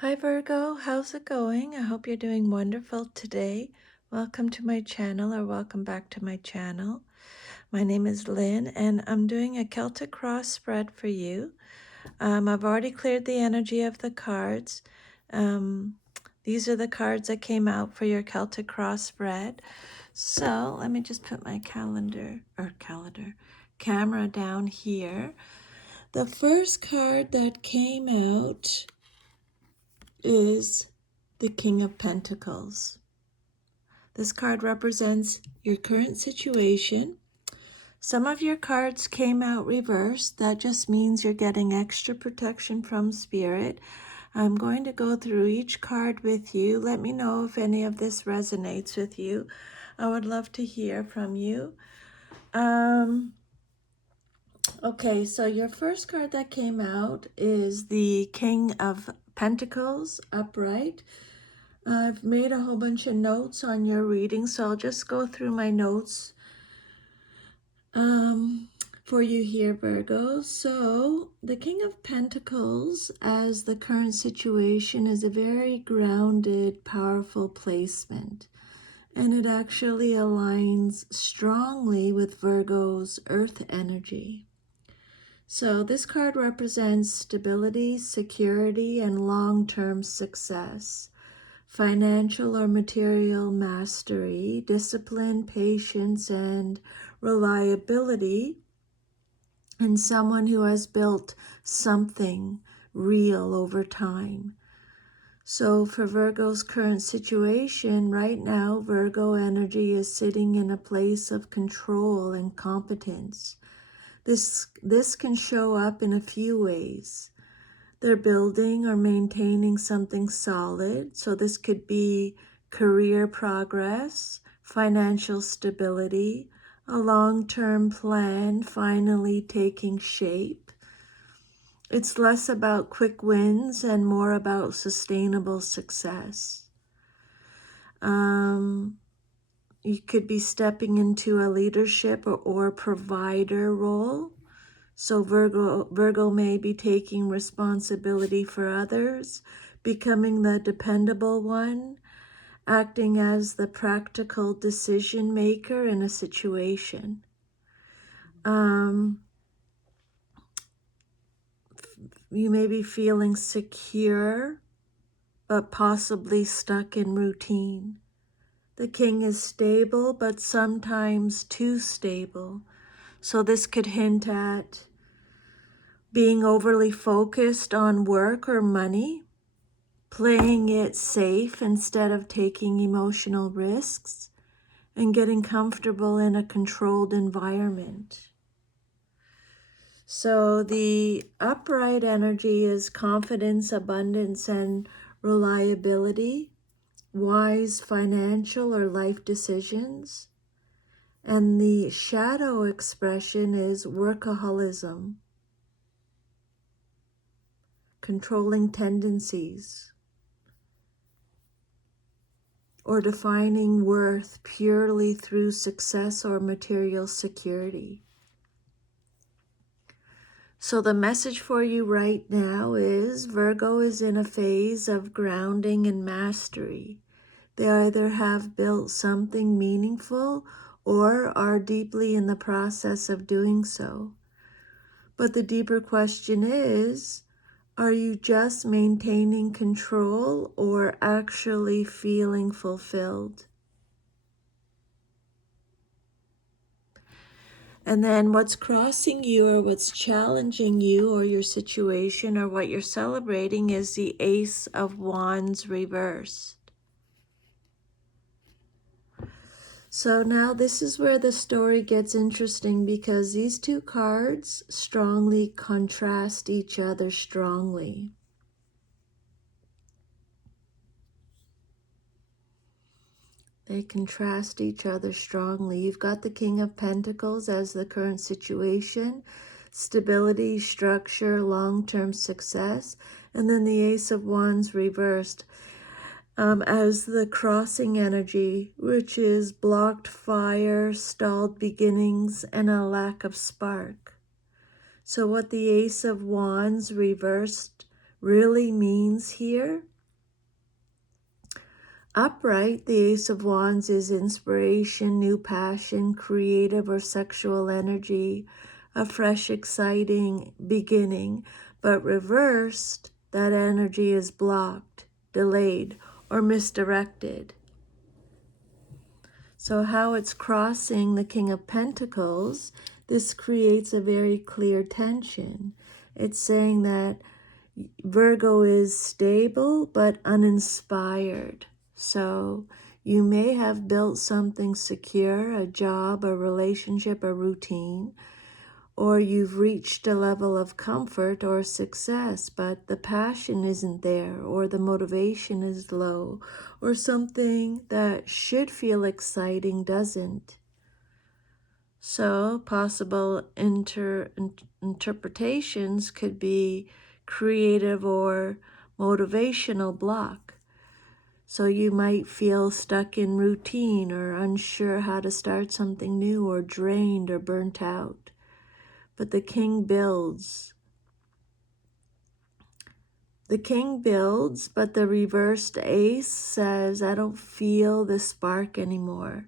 Hi Virgo, how's it going? I hope you're doing wonderful today. Welcome to my channel, or welcome back to my channel. My name is Lynn and I'm doing a Celtic cross spread for you. I've already cleared the energy of the cards. These are the cards that came out for your Celtic cross spread. So let me just put my camera down here. The first card that came out is the King of Pentacles. This card represents your current situation. Some of your cards came out reversed. That just means you're getting extra protection from Spirit. I'm going to go through each card with you. Let me know if any of this resonates with you. I would love to hear from you. Okay, so your first card that came out is the King of Pentacles upright. I've made a whole bunch of notes on your reading, so I'll just go through my notes for you here, Virgo. So the King of Pentacles, as the current situation, is a very grounded, powerful placement. And it actually aligns strongly with Virgo's earth energy. So this card represents stability, security, and long-term success. Financial or material mastery, discipline, patience, and reliability, and someone who has built something real over time. So for Virgo's current situation, right now, Virgo energy is sitting in a place of control and competence. This can show up in a few ways. They're building or maintaining something solid. So this could be career progress, financial stability, a long-term plan finally taking shape. It's less about quick wins and more about sustainable success. You could be stepping into a leadership or provider role. So Virgo may be taking responsibility for others, becoming the dependable one, acting as the practical decision maker in a situation. You may be feeling secure, but possibly stuck in routine. The King is stable, but sometimes too stable. So this could hint at being overly focused on work or money, playing it safe instead of taking emotional risks, and getting comfortable in a controlled environment. So the upright energy is confidence, abundance, and reliability, wise financial or life decisions. And the shadow expression is workaholism, controlling tendencies, or defining worth purely through success or material security. So the message for you right now is Virgo is in a phase of grounding and mastery. They either have built something meaningful or are deeply in the process of doing so. But the deeper question is, are you just maintaining control or actually feeling fulfilled? And then what's crossing you or what's challenging you or your situation or what you're celebrating is the Ace of Wands reversed. So now this is where the story gets interesting, because these two cards strongly contrast each other strongly. They contrast each other strongly. You've got the King of Pentacles as the current situation, stability, structure, long-term success, and then the Ace of Wands reversed as the crossing energy, which is blocked fire, stalled beginnings, and a lack of spark. So what the Ace of Wands reversed really means here. Upright, the Ace of Wands is inspiration, new passion, creative or sexual energy, a fresh, exciting beginning. But reversed, that energy is blocked, delayed, or misdirected. So how it's crossing the King of Pentacles, this creates a very clear tension. It's saying that Virgo is stable but uninspired. So you may have built something secure, a job, a relationship, a routine, or you've reached a level of comfort or success, but the passion isn't there, or the motivation is low, or something that should feel exciting doesn't. So possible interpretations could be creative or motivational block. So you might feel stuck in routine or unsure how to start something new, or drained or burnt out. But the king builds. The king builds, but the reversed ace says, I don't feel the spark anymore.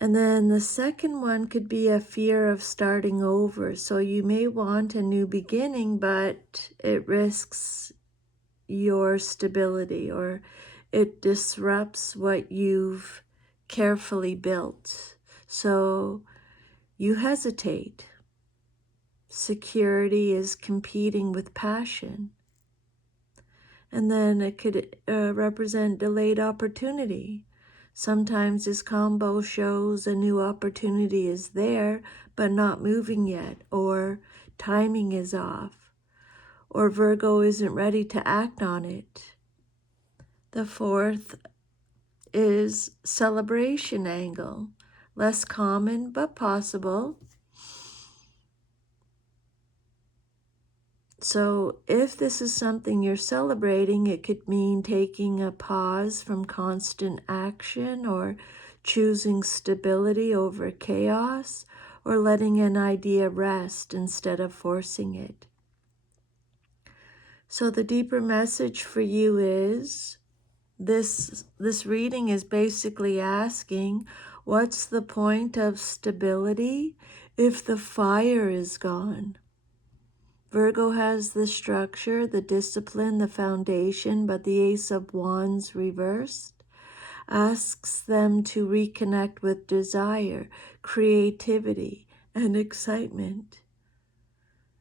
And then the second one could be a fear of starting over. So you may want a new beginning, but it risks your stability, or it disrupts what you've carefully built. So you hesitate. Security is competing with passion. And then it could represent delayed opportunity. Sometimes this combo shows a new opportunity is there, but not moving yet, or timing is off, or Virgo isn't ready to act on it. The fourth is celebration angle, less common but possible. So if this is something you're celebrating, it could mean taking a pause from constant action, or choosing stability over chaos, or letting an idea rest instead of forcing it. So the deeper message for you is, this reading is basically asking, what's the point of stability if the fire is gone? Virgo has the structure, the discipline, the foundation, but the Ace of Wands reversed asks them to reconnect with desire, creativity, and excitement.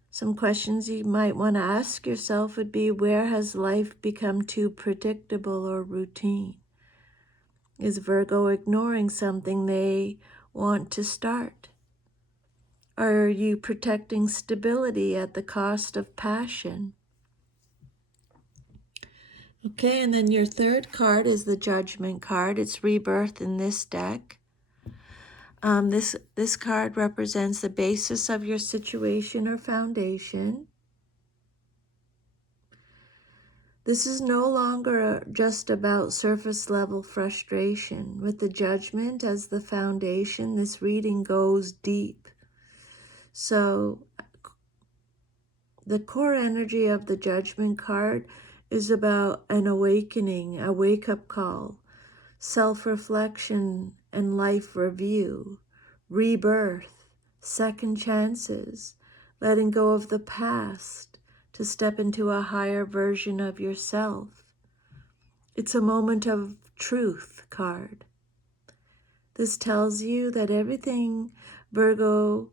Some questions you might want to ask yourself would be, where has life become too predictable or routine? Is Virgo ignoring something they want to start? Are you protecting stability at the cost of passion? Okay, and then your third card is the Judgment card. It's rebirth in this deck. This card represents the basis of your situation or foundation. This is no longer just about surface level frustration. With the Judgment as the foundation, this reading goes deep. So the core energy of the Judgment card is about an awakening, a wake-up call, self-reflection and life review, rebirth, second chances, letting go of the past to step into a higher version of yourself. It's a moment of truth card. This tells you that everything, Virgo,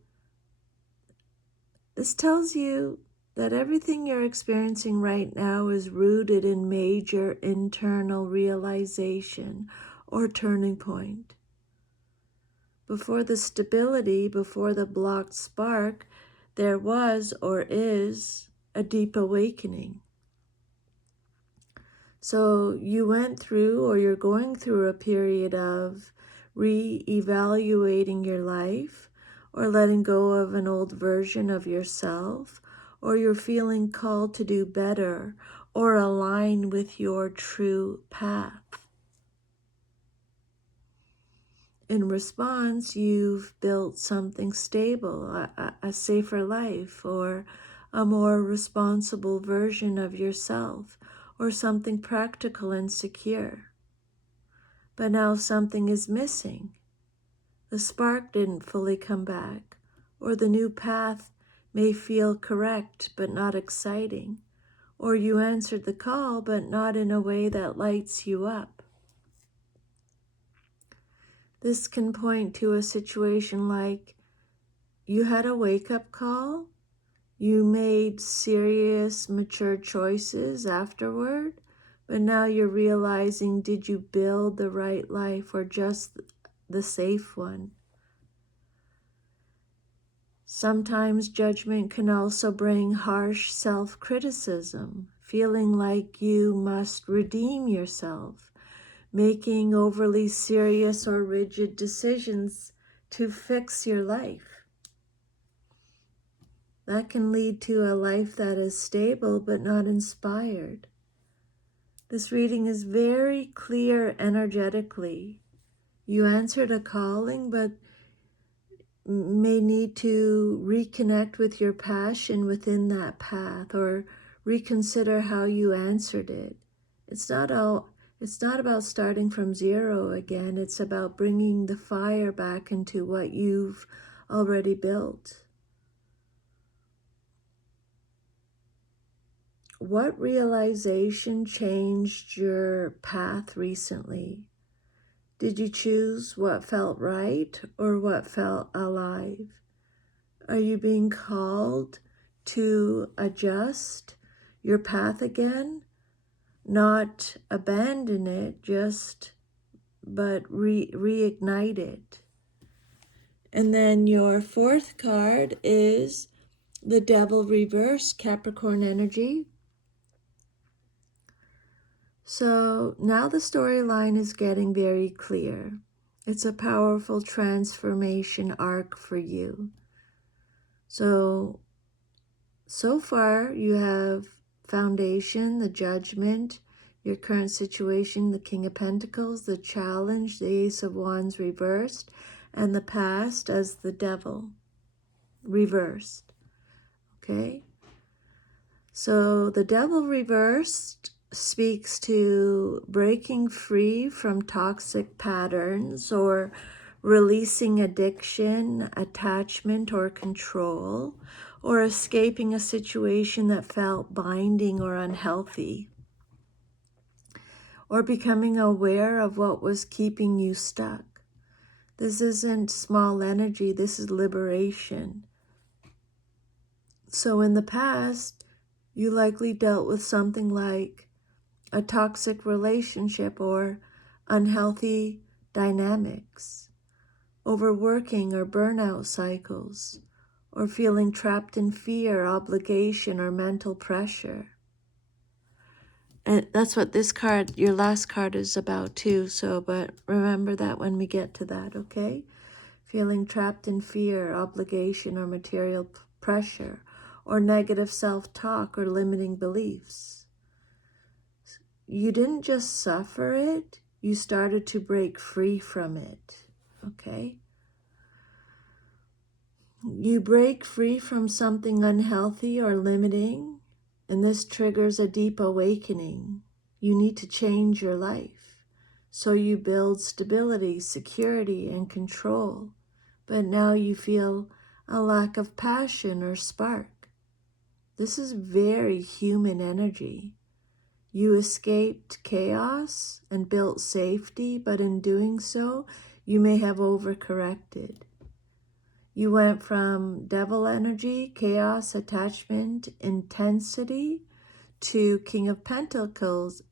this tells you that everything you're experiencing right now is rooted in major internal realization or turning point. Before the stability, before the blocked spark, there was or is a deep awakening. So you went through, or you're going through, a period of re-evaluating your life, or letting go of an old version of yourself, or you're feeling called to do better or align with your true path. In response, you've built something stable, a safer life, or a more responsible version of yourself, or something practical and secure. But now something is missing. The spark didn't fully come back, or the new path may feel correct but not exciting, or you answered the call but not in a way that lights you up. This can point to a situation like you had a wake-up call, you made serious, mature choices afterward, but now you're realizing, did you build the right life or just the safe one? Sometimes judgment can also bring harsh self-criticism, feeling like you must redeem yourself, making overly serious or rigid decisions to fix your life. That can lead to a life that is stable but not inspired. This reading is very clear energetically. You answered a calling, but may need to reconnect with your passion within that path, or reconsider how you answered it. It's not about starting from zero again. It's about bringing the fire back into what you've already built. What realization changed your path recently? Did you choose what felt right or what felt alive? Are you being called to adjust your path again? Not abandon it, but reignite it. And then your fourth card is the Devil reversed, Capricorn energy. So now the storyline is getting very clear. It's a powerful transformation arc for you. So far you have foundation, the judgment, your current situation, the King of Pentacles, the challenge, the Ace of Wands reversed, and the past as the Devil reversed. Okay? So the Devil reversed speaks to breaking free from toxic patterns or releasing addiction, attachment, or control, or escaping a situation that felt binding or unhealthy, or becoming aware of what was keeping you stuck. This isn't small energy, this is liberation. So in the past, you likely dealt with something like a toxic relationship or unhealthy dynamics, overworking or burnout cycles, or feeling trapped in fear, obligation, or mental pressure. And that's what this card, your last card, is about too. But remember that when we get to that, okay? Feeling trapped in fear, obligation, or material pressure, or negative self-talk or limiting beliefs. You didn't just suffer it, you started to break free from it, okay? You break free from something unhealthy or limiting, and this triggers a deep awakening. You need to change your life. So you build stability, security, and control, but now you feel a lack of passion or spark. This is very human energy. You escaped chaos and built safety, but in doing so, you may have overcorrected. You went from devil energy, chaos, attachment, intensity, to King of Pentacles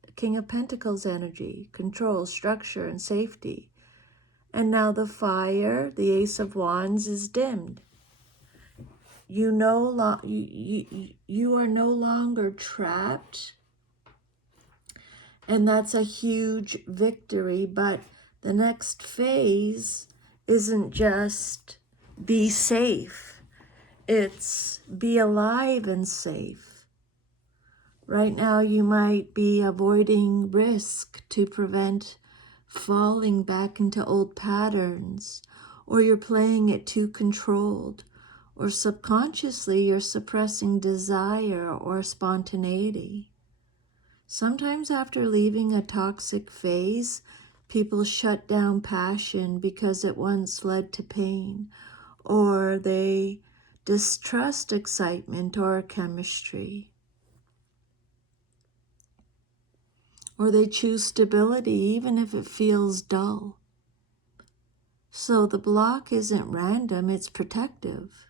energy, control, structure, and safety. And now the fire, the Ace of Wands, is dimmed. You are no longer trapped. And that's a huge victory, but the next phase isn't just be safe, it's be alive and safe. Right now you might be avoiding risk to prevent falling back into old patterns, or you're playing it too controlled, or subconsciously you're suppressing desire or spontaneity. Sometimes after leaving a toxic phase, people shut down passion because it once led to pain, or they distrust excitement or chemistry, or they choose stability even if it feels dull. So the block isn't random, it's protective.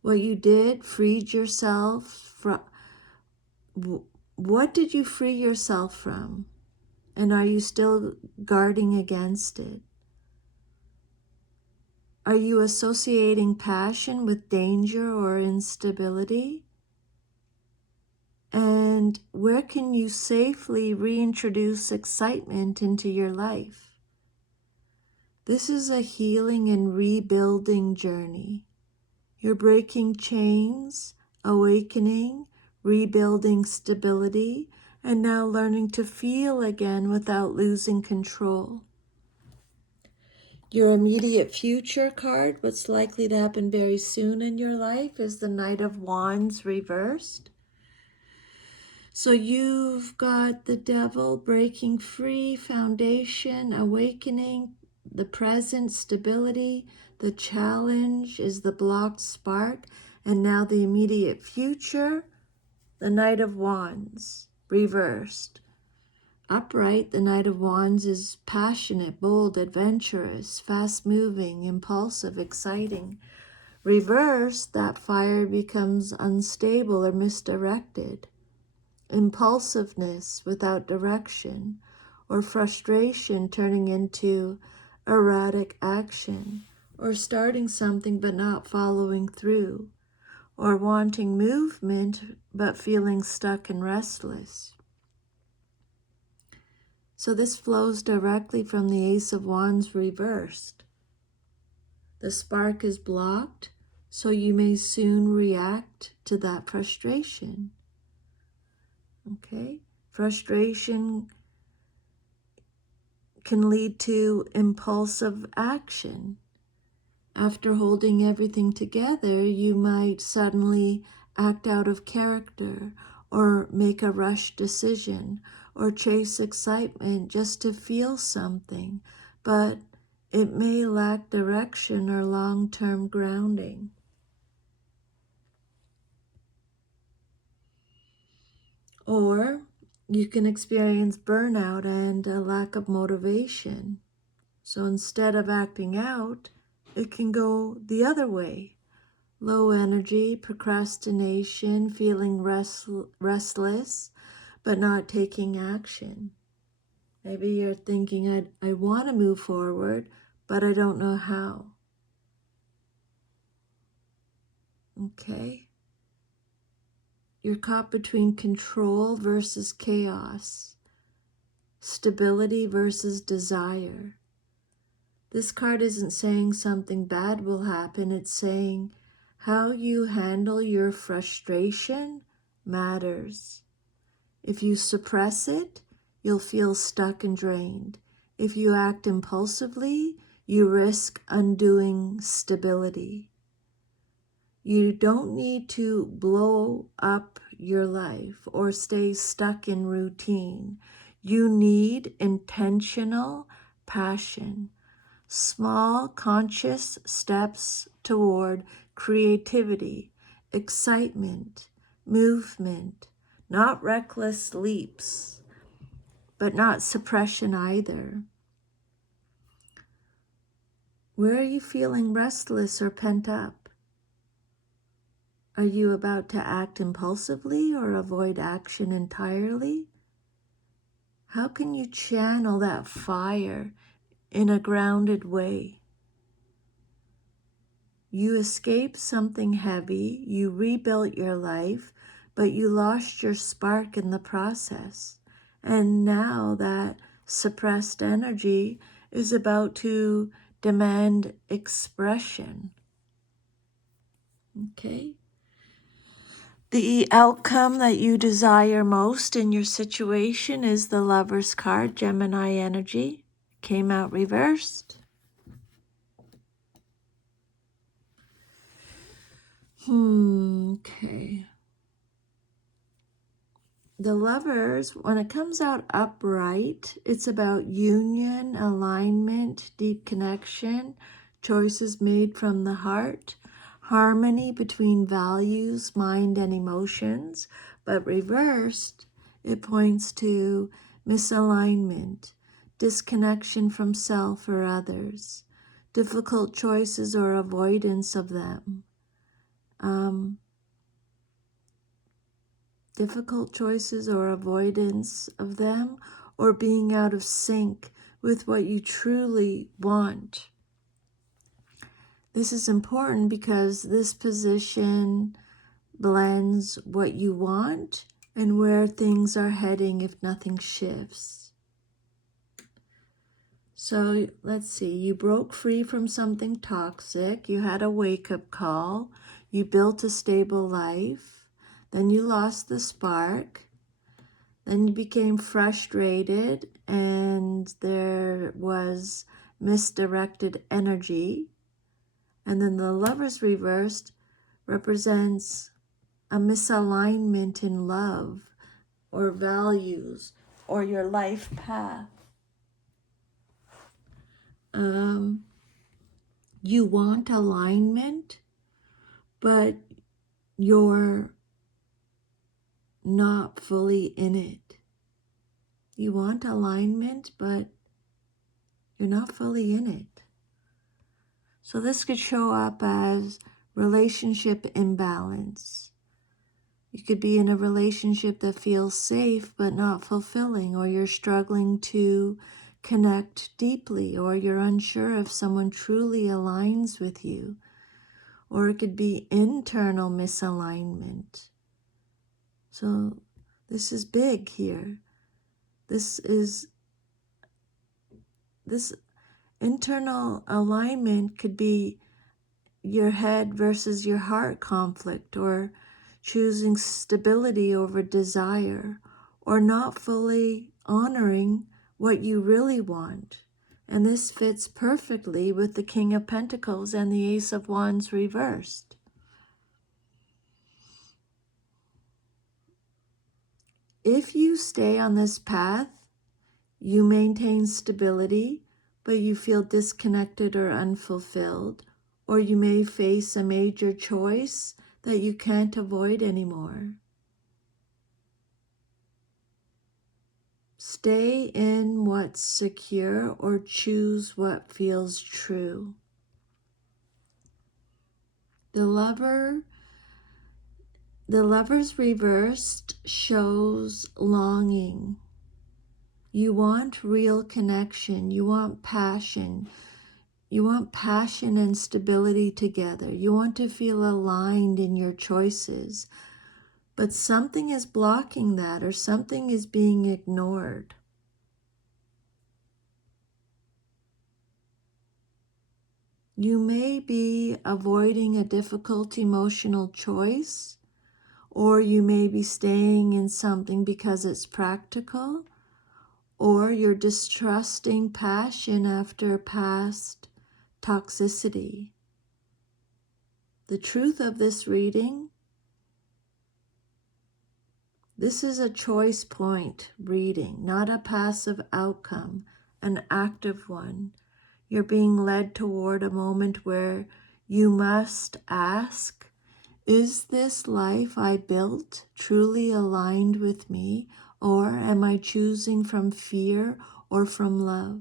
What you did freed yourself from. What did you free yourself from? And are you still guarding against it? Are you associating passion with danger or instability? And where can you safely reintroduce excitement into your life? This is a healing and rebuilding journey. You're breaking chains, awakening, rebuilding stability, and now learning to feel again without losing control. Your immediate future card, what's likely to happen very soon in your life, is the Knight of Wands reversed. So you've got the Devil, breaking free, foundation, awakening, the present, stability. The challenge is the blocked spark. And now the immediate future, the Knight of Wands, reversed. Upright, the Knight of Wands is passionate, bold, adventurous, fast-moving, impulsive, exciting. Reversed, that fire becomes unstable or misdirected. Impulsiveness without direction, or frustration turning into erratic action, or starting something but not following through, or wanting movement but feeling stuck and restless. So this flows directly from the Ace of Wands reversed. The spark is blocked, so you may soon react to that frustration. Okay? Frustration can lead to impulsive action. After holding everything together, you might suddenly act out of character, or make a rush decision, or chase excitement just to feel something, but it may lack direction or long-term grounding. Or you can experience burnout and a lack of motivation. So instead of acting out, it can go the other way. Low energy, procrastination, feeling restless, but not taking action. Maybe you're thinking, I want to move forward, but I don't know how. Okay? You're caught between control versus chaos, stability versus desire. This card isn't saying something bad will happen. It's saying how you handle your frustration matters. If you suppress it, you'll feel stuck and drained. If you act impulsively, you risk undoing stability. You don't need to blow up your life or stay stuck in routine. You need intentional passion. Small, conscious steps toward creativity, excitement, movement, not reckless leaps, but not suppression either. Where are you feeling restless or pent up? Are you about to act impulsively or avoid action entirely? How can you channel that fire in a grounded way? You escaped something heavy, you rebuilt your life, but you lost your spark in the process. And now that suppressed energy is about to demand expression. Okay? The outcome that you desire most in your situation is the Lover's card, Gemini energy. Came out reversed. Okay. The Lovers, when it comes out upright, it's about union, alignment, deep connection, choices made from the heart, harmony between values, mind, and emotions. But reversed, it points to misalignment, disconnection from self or others, difficult choices or avoidance of them. Difficult choices or avoidance of them, or being out of sync with what you truly want. This is important because this position blends what you want and where things are heading if nothing shifts. So let's see, you broke free from something toxic, you had a wake-up call, you built a stable life, then you lost the spark. Then you became frustrated and there was misdirected energy. And then the Lovers reversed represents a misalignment in love or values or your life path. You want alignment, but you're not fully in it. You want alignment, but you're not fully in it. So this could show up as relationship imbalance. You could be in a relationship that feels safe but not fulfilling, or you're struggling to connect deeply, or you're unsure if someone truly aligns with you, or it could be internal misalignment. So this is big here. This internal alignment could be your head versus your heart conflict, or choosing stability over desire, or not fully honoring what you really want. And this fits perfectly with the King of Pentacles and the Ace of Wands reversed. If you stay on this path, you maintain stability, but you feel disconnected or unfulfilled, or you may face a major choice that you can't avoid anymore. Stay in what's secure or choose what feels true. The Lovers reversed shows longing. You want real connection. You want passion. You want passion and stability together. You want to feel aligned in your choices. But something is blocking that, or something is being ignored. You may be avoiding a difficult emotional choice, or you may be staying in something because it's practical, or you're distrusting passion after past toxicity. The truth of this reading, this is a choice point reading, not a passive outcome, an active one. You're being led toward a moment where you must ask, is this life I built truly aligned with me, or am I choosing from fear or from love?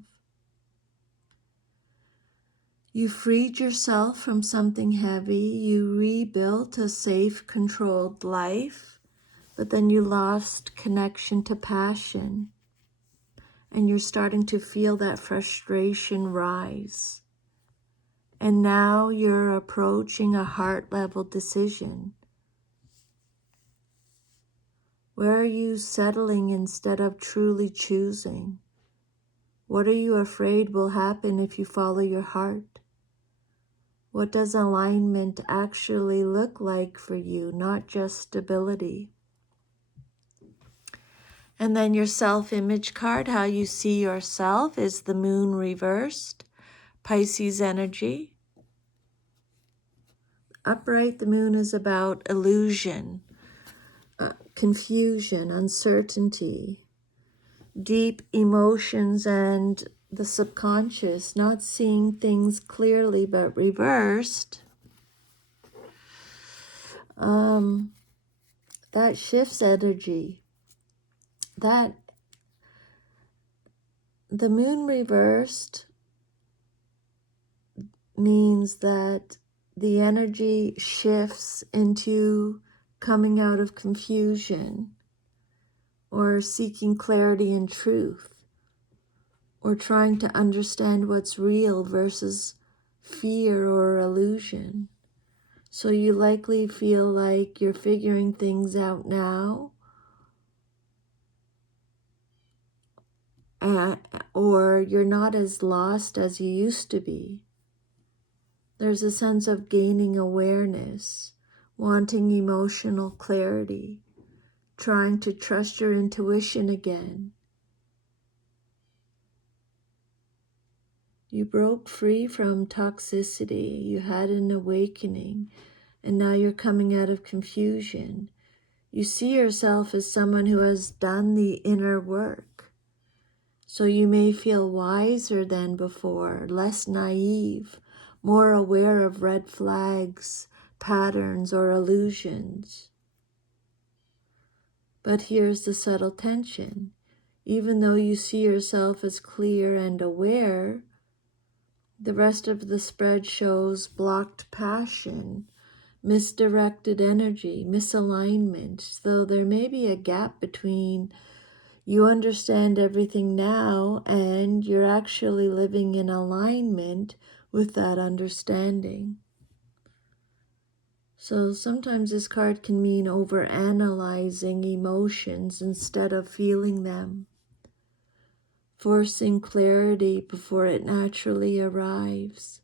You freed yourself from something heavy. You rebuilt a safe, controlled life, but then you lost connection to passion, and you're starting to feel that frustration rise. And now you're approaching a heart-level decision. Where are you settling instead of truly choosing? What are you afraid will happen if you follow your heart? What does alignment actually look like for you, not just stability? And then your self-image card, how you see yourself, is the Moon reversed, Pisces energy. Upright, the moon is about illusion, confusion, uncertainty, deep emotions, and the subconscious, not seeing things clearly. But reversed, that shifts energy. That the moon reversed means that the energy shifts into coming out of confusion or seeking clarity and truth, or trying to understand what's real versus fear or illusion. So you likely feel like you're figuring things out now, or you're not as lost as you used to be. There's a sense of gaining awareness, wanting emotional clarity, trying to trust your intuition again. You broke free from toxicity, you had an awakening, and now you're coming out of confusion. You see yourself as someone who has done the inner work. So you may feel wiser than before, less naive, more aware of red flags, patterns, or illusions. But here's the subtle tension. Even though you see yourself as clear and aware, the rest of the spread shows blocked passion, misdirected energy, misalignment, though there may be a gap between you understand everything now and you're actually living in alignment with that understanding. So sometimes this card can mean overanalyzing emotions instead of feeling them, forcing clarity before it naturally arrives,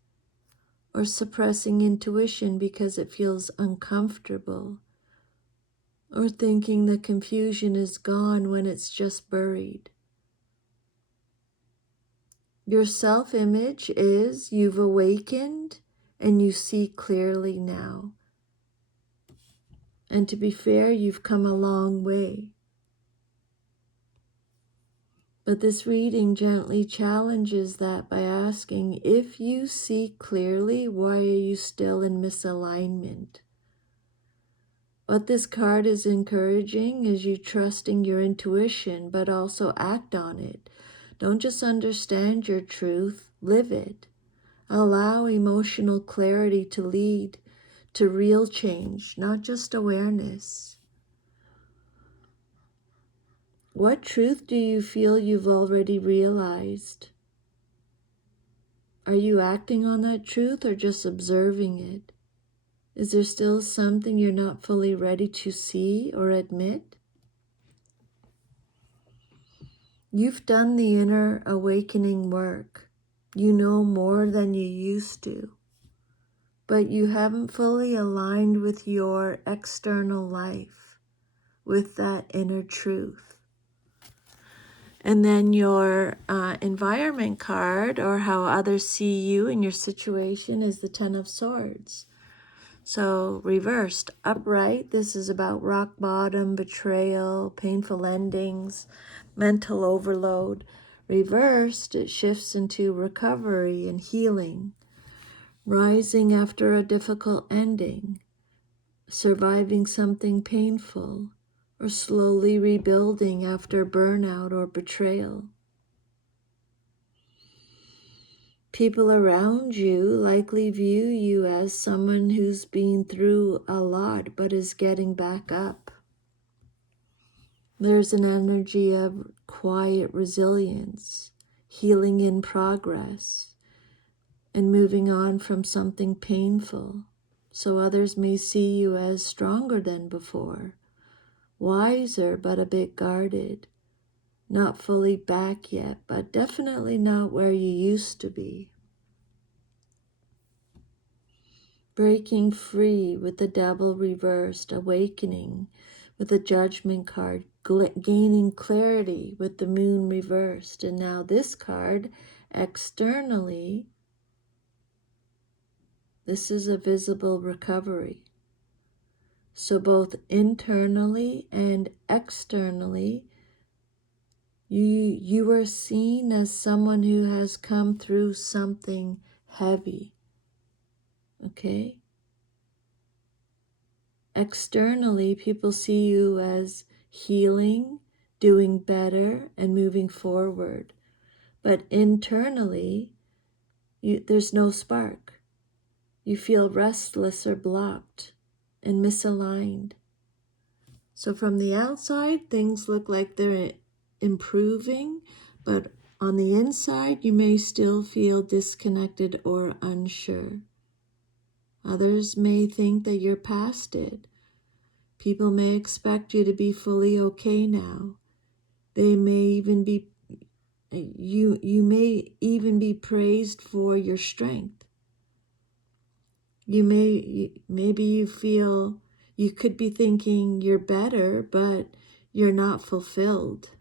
or suppressing intuition because it feels uncomfortable, or thinking the confusion is gone when it's just buried. Your self-image is you've awakened and you see clearly now. And to be fair, you've come a long way. But this reading gently challenges that by asking, if you see clearly, why are you still in misalignment? What this card is encouraging is you trusting your intuition, but also act on it. Don't just understand your truth, live it. Allow emotional clarity to lead to real change, not just awareness. What truth do you feel you've already realized? Are you acting on that truth or just observing it? Is there still something you're not fully ready to see or admit? You've done the inner awakening work. You know more than you used to, but you haven't fully aligned with your external life, with that inner truth. And then your environment card, or how others see you in your situation, is the Ten of Swords. So reversed, upright, this is about rock bottom, betrayal, painful endings, mental overload. Reversed, it shifts into recovery and healing, rising after a difficult ending, surviving something painful, or slowly rebuilding after burnout or betrayal. People around you likely view you as someone who's been through a lot but is getting back up. There's an energy of quiet resilience, healing in progress, and moving on from something painful. So others may see you as stronger than before, wiser but a bit guarded, not fully back yet, but definitely not where you used to be. Breaking free with the Devil reversed, awakening with the Judgment card, gaining clarity with the Moon reversed. And now this card, externally, This is a visible recovery. So both internally and externally, you are seen as someone who has come through something heavy. Okay? Externally, people see you as healing, doing better, and moving forward. But internally, there's no spark. You feel restless or blocked and misaligned. So from the outside, things look like they're improving, but on the inside, you may still feel disconnected or unsure. Others may think that you're past it. People may expect you to be fully okay now. They may even be, you may even be praised for your strength. Maybe you feel you could be thinking you're better, but you're not fulfilled.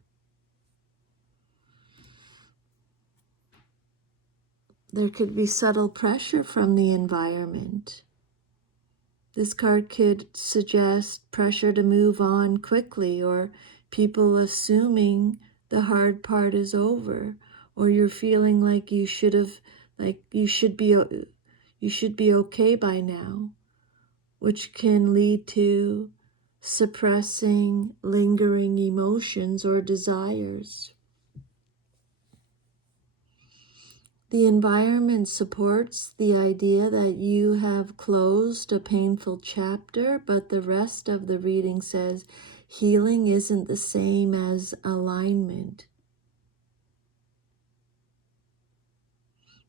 There could be subtle pressure from the environment. This card could suggest pressure to move on quickly, or people assuming the hard part is over, or you're feeling like you should be okay by now, which can lead to suppressing lingering emotions or desires. The environment supports the idea that you have closed a painful chapter, but the rest of the reading says healing isn't the same as alignment.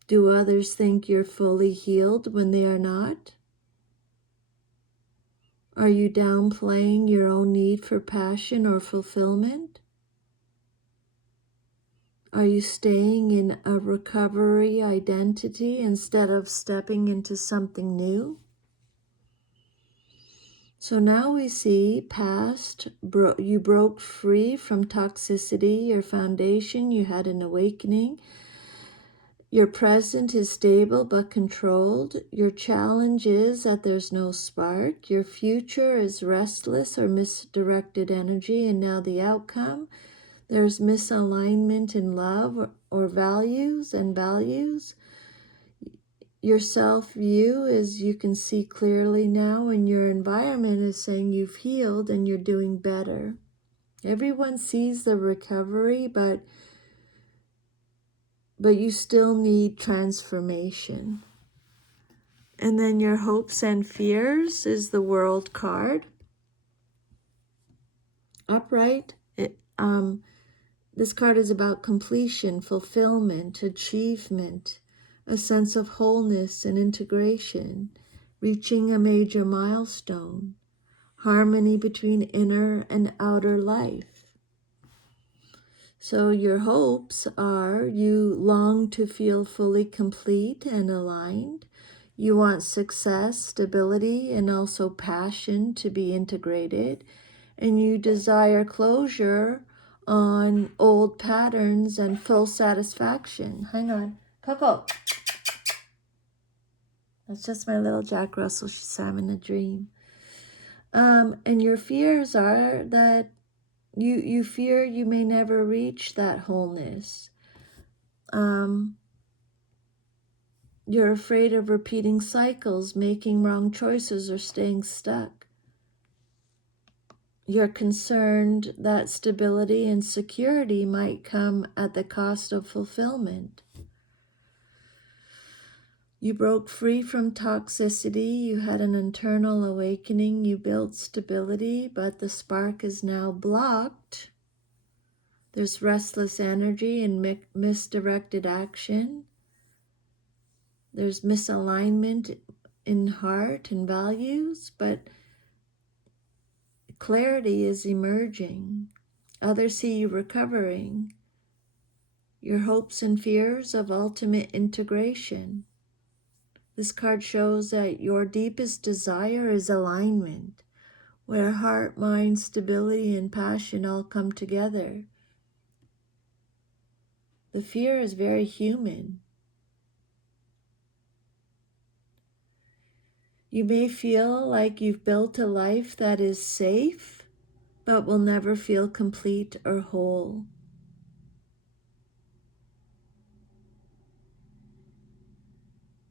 Do others think you're fully healed when they are not? Are you downplaying your own need for passion or fulfillment? Are you staying in a recovery identity instead of stepping into something new? So now we see past, you broke free from toxicity, your foundation, you had an awakening. Your present is stable but controlled. Your challenge is that there's no spark. Your future is restless or misdirected energy. And now the outcome, there's misalignment in love or values and values. Your self-view is you can see clearly now, and your environment is saying you've healed and you're doing better. Everyone sees the recovery, but you still need transformation. And then your hopes and fears is the World card. Upright. This card is about completion, fulfillment, achievement, a sense of wholeness and integration, reaching a major milestone, harmony between inner and outer life. So your hopes are you long to feel fully complete and aligned. You want success, stability, and also passion to be integrated. And you desire closure on old patterns and full satisfaction. Hang on. Coco. That's just my little Jack Russell. She's having a dream. And your fears are that you fear you may never reach that wholeness. You're afraid of repeating cycles, making wrong choices, or staying stuck. You're concerned that stability and security might come at the cost of fulfillment. You broke free from toxicity, you had an internal awakening, you built stability, but the spark is now blocked. There's restless energy and misdirected action. There's misalignment in heart and values, but clarity is emerging. Others see you recovering. Your hopes and fears of ultimate integration. This card shows that your deepest desire is alignment, where heart, mind, stability, and passion all come together. The fear is very human. You may feel like you've built a life that is safe, but will never feel complete or whole.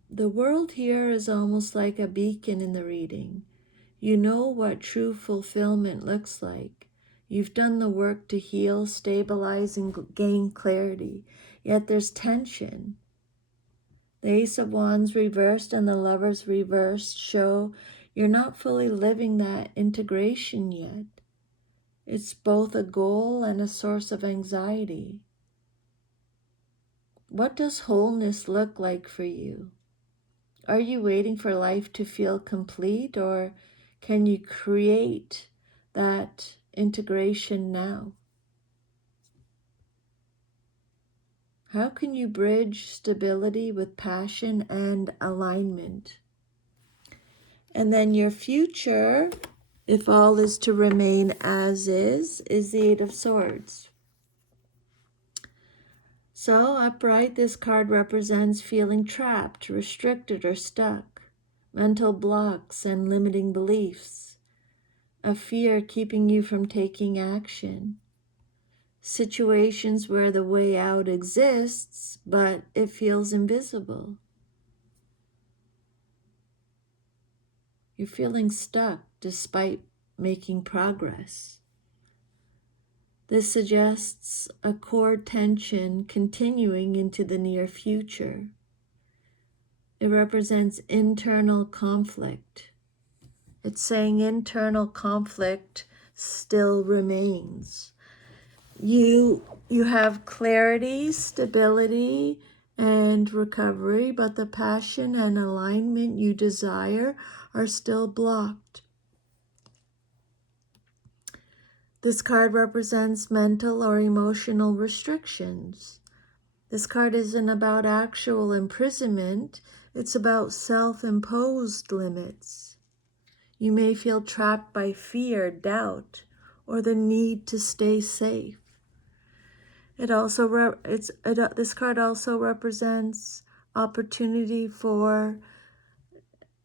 The world here is almost like a beacon in the reading. You know what true fulfillment looks like. You've done the work to heal, stabilize, and gain clarity. Yet there's tension. The Ace of Wands reversed and the Lovers reversed show you're not fully living that integration yet. It's both a goal and a source of anxiety. What does wholeness look like for you? Are you waiting for life to feel complete, or can you create that integration now? How can you bridge stability with passion and alignment? And then your future, if all is to remain as is the Eight of Swords. So upright, this card represents feeling trapped, restricted, or stuck, mental blocks and limiting beliefs, a fear keeping you from taking action, situations where the way out exists, but it feels invisible. You're feeling stuck despite making progress. This suggests a core tension continuing into the near future. It represents internal conflict. It's saying internal conflict still remains. You have clarity, stability, and recovery, but the passion and alignment you desire are still blocked. This card represents mental or emotional restrictions. This card isn't about actual imprisonment, it's about self-imposed limits. You may feel trapped by fear, doubt, or the need to stay safe. This card also represents opportunity for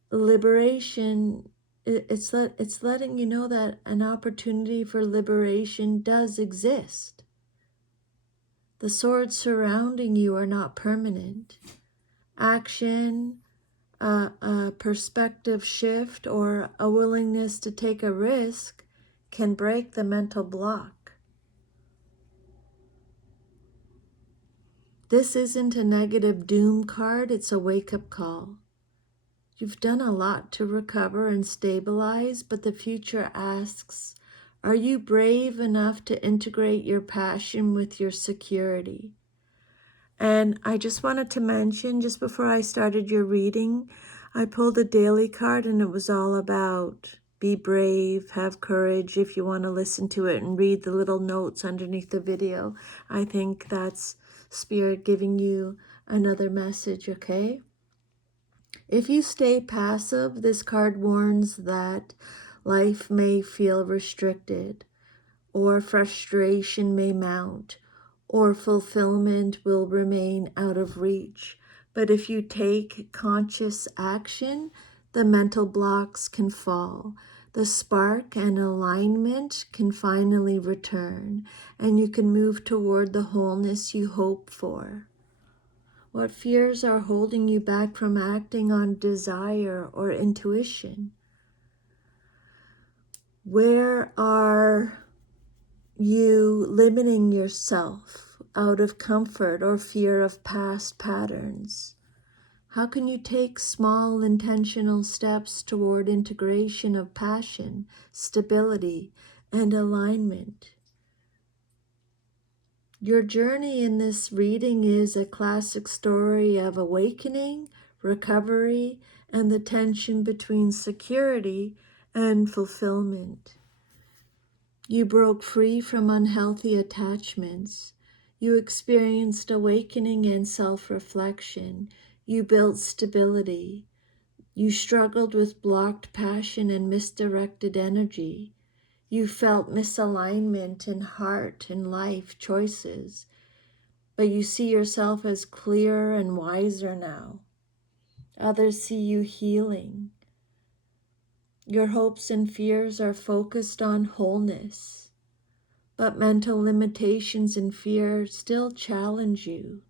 liberation. It's letting you know that an opportunity for liberation does exist. The swords surrounding you are not permanent. Action, a perspective shift, or a willingness to take a risk can break the mental block. This isn't a negative doom card, it's a wake-up call. You've done a lot to recover and stabilize, but the future asks, are you brave enough to integrate your passion with your security? And I just wanted to mention, just before I started your reading, I pulled a daily card and it was all about be brave, have courage. If you want to listen to it and read the little notes underneath the video, I think that's Spirit giving you another message, okay? If you stay passive, this card warns that life may feel restricted, or frustration may mount, or fulfillment will remain out of reach. But if you take conscious action, the mental blocks can fall. The spark and alignment can finally return, and you can move toward the wholeness you hope for. What fears are holding you back from acting on desire or intuition? Where are you limiting yourself out of comfort or fear of past patterns? How can you take small intentional steps toward integration of passion, stability, and alignment? Your journey in this reading is a classic story of awakening, recovery, and the tension between security and fulfillment. You broke free from unhealthy attachments. You experienced awakening and self-reflection. You built stability. You struggled with blocked passion and misdirected energy. You felt misalignment in heart and life choices, but you see yourself as clearer and wiser now. Others see you healing. Your hopes and fears are focused on wholeness, but mental limitations and fear still challenge you.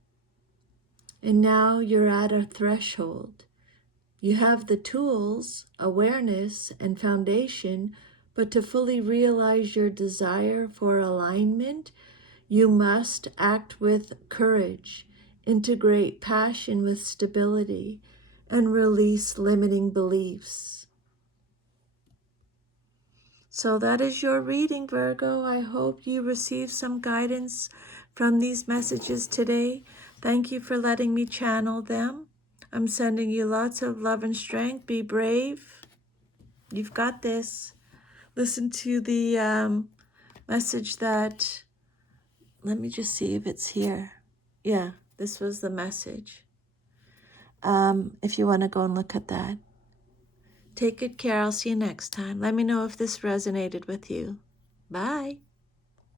And now you're at a threshold. You have the tools, awareness, and foundation, but to fully realize your desire for alignment, you must act with courage, integrate passion with stability, and release limiting beliefs. So that is your reading, Virgo. I hope you receive some guidance from these messages today. Thank you for letting me channel them. I'm sending you lots of love and strength. Be brave. You've got this. Listen to the message that, let me just see if it's here. Yeah, this was the message. If you want to go and look at that. Take good care. I'll see you next time. Let me know if this resonated with you. Bye.